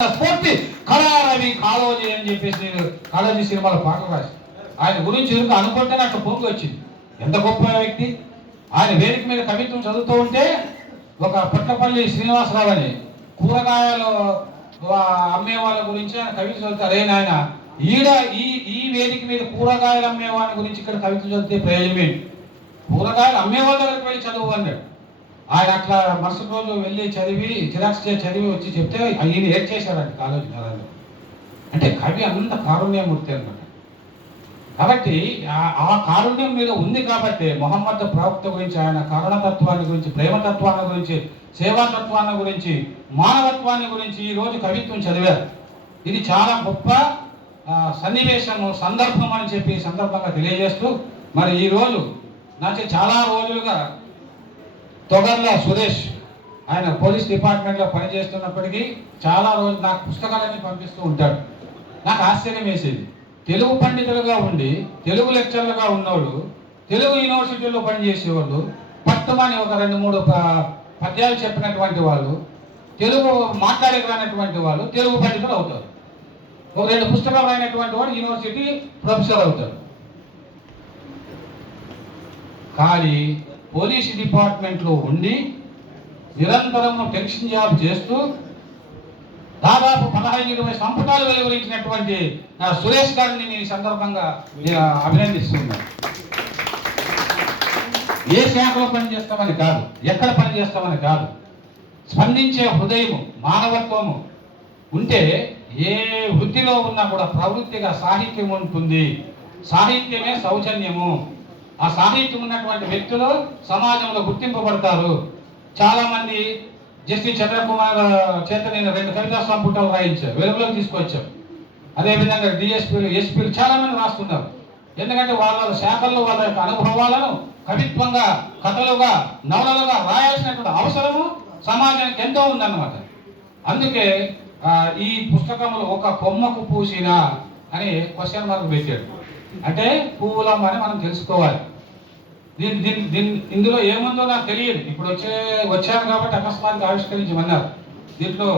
స్ఫూర్తి కళారవి కాళోజీ అని చెప్పేసి నేను కాళోజీ సినిమాలో పాటలు రాసి ఆయన గురించి ఎందుకు అనుకుంటేనే అట్లా పొంగి వచ్చింది. ఎంత గొప్ప వ్యక్తి. ఆయన వేదిక మీద కవిత్వం చదువుతూ ఉంటే ఒక పుట్టపల్లి శ్రీనివాసరావు అని కూరగాయలు అమ్మే వాళ్ళ గురించి ఆయన కవిత్వం చదువుతారు. ఆయన ఈడ ఈ వేదిక మీద కూరగాయలు అమ్మే వాళ్ళ గురించి ఇక్కడ కవిత్వం చదివితే ప్రయోజనం ఏంటి? కూరగాయలు అమ్మే వాళ్ళ దగ్గరికి వెళ్ళి చదువు అన్నాడు. ఆయన అట్లా మరుసటి రోజు వెళ్ళి చదివి జిరాక్స్ చదివి వచ్చి చెప్తే ఈయన ఏం చేశారంట కాలేజీ నరాలు. అంటే కవి అంత కారుణ్యమూర్తి అనమాట. కాబట్టి ఆ కారుణ్యం మీద ఉంది కాబట్టి మొహమ్మద్ ప్రవక్త గురించి, ఆయన కరుణతత్వాన్ని గురించి, ప్రేమతత్వాన్ని గురించి, సేవాతత్వాన్ని గురించి, మానవత్వాన్ని గురించి ఈరోజు కవిత్వం చదివారు. ఇది చాలా గొప్ప సన్నివేశము, సందర్భం అని చెప్పి సందర్భంగా తెలియజేస్తూ మరి ఈరోజు నాకు చాలా రోజులుగా తొగర్ల సురేష్ ఆయన పోలీస్ డిపార్ట్మెంట్లో పనిచేస్తున్నప్పటికీ చాలా రోజులు నాకు పుస్తకాలన్నీ పంపిస్తూ ఉంటాడు. నాకు ఆశ్చర్యం వేసేది, తెలుగు పండితులుగా ఉండి తెలుగు లెక్చర్లుగా ఉన్నవాడు, తెలుగు యూనివర్సిటీలో పనిచేసేవాళ్ళు, పట్టుమని ఒక 2-3 పద్యాలు చెప్పినటువంటి వాళ్ళు, తెలుగు మాట్లాడగలిగినటువంటి వాళ్ళు తెలుగు పండితులు అవుతారు. ఒక 2 పుస్తకాలు అయినటువంటి వాడు యూనివర్సిటీ ప్రొఫెసర్ అవుతాడు. కానీ పోలీసు డిపార్ట్మెంట్లో ఉండి నిరంతరము టెన్షన్ జాబ్ చేస్తూ దాదాపు 15-20 సంపుటాలు వెలువరించినటువంటి సురేష్ గారిని ఈ సందర్భంగా అభినందిస్తున్నాను. ఏ శాఖలో పనిచేస్తామని కాదు, ఎక్కడ పనిచేస్తామని కాదు, స్పందించే హృదయము, మానవత్వము ఉంటే ఏ వృత్తిలో ఉన్నా కూడా ప్రవృత్తిగా సాహిత్యం ఉంటుంది. సాహిత్యమే సౌజన్యము. ఆ సాహిత్యం ఉన్నటువంటి వ్యక్తులు సమాజంలో గుర్తింపబడతారు. చాలా మంది జస్టిస్ చంద్రకుమార్ చేత నేను 2 కవితా సంపుటాలు రాయించాను, వెలుగులోకి తీసుకొచ్చాం. అదేవిధంగా డిఎస్పీలు, ఎస్పీలు చాలా మంది రాస్తున్నారు. ఎందుకంటే వాళ్ళ శాఖల్లో వాళ్ళ యొక్క అనుభవాలను కవిత్వంగా, కథలుగా, నవలలుగా రాయాల్సినటువంటి అవసరము సమాజానికి ఎంతో ఉందన్నమాట. అందుకే ఈ పుస్తకంలో ఒక కొమ్మకు పూసిన అని క్వశ్చన్ మార్క్ పెట్టాడు. అంటే పువ్వులం అని మనం తెలుసుకోవాలి. ఇందులో ఏముందో నాకు తెలియదు. ఇప్పుడు వచ్చాను కాబట్టి అకస్మాత్తుగా ఆవిష్కరించమన్నారు. దీంట్లో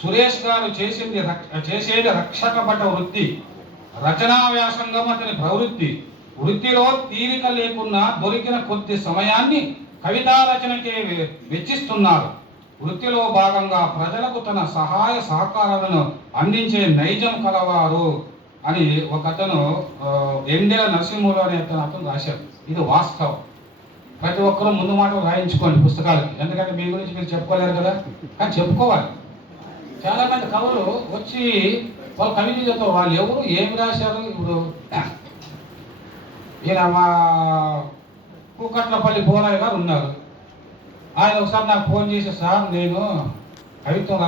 సురేష్ గారు చేసేది రక్షకపట వృత్తి, రచనా వ్యాసంగం అతని ప్రవృత్తి. వృత్తిలో తీరిక లేకున్నా దొరికిన కొద్ది సమయాన్ని కవితా రచనకే వెచ్చిస్తున్నారు. వృత్తిలో భాగంగా ప్రజలకు తన సహాయ సహకారాలను అందించే నైజం కలవారు అని ఒక అతను ఎండెల నరసింహులు అనే అతను రాశారు. ఇది వాస్తవం. ప్రతి ఒక్కరూ ముందు మాటలు రాయించుకోండి పుస్తకాలకి. ఎందుకంటే మీ గురించి మీరు చెప్పుకోలేరు కదా, కానీ చెప్పుకోవాలి. చాలా మంది కవులు వచ్చి వాళ్ళు కవిత చదువుతారు, వాళ్ళు ఎవరు ఏమి రాశారు. ఇప్పుడు ఈయన మా కూకట్లపల్లి బోరాయ్ గారు ఉన్నారు. ఆయన ఒకసారి నాకు ఫోన్ చేసి, సార్ నేను కవిత్వం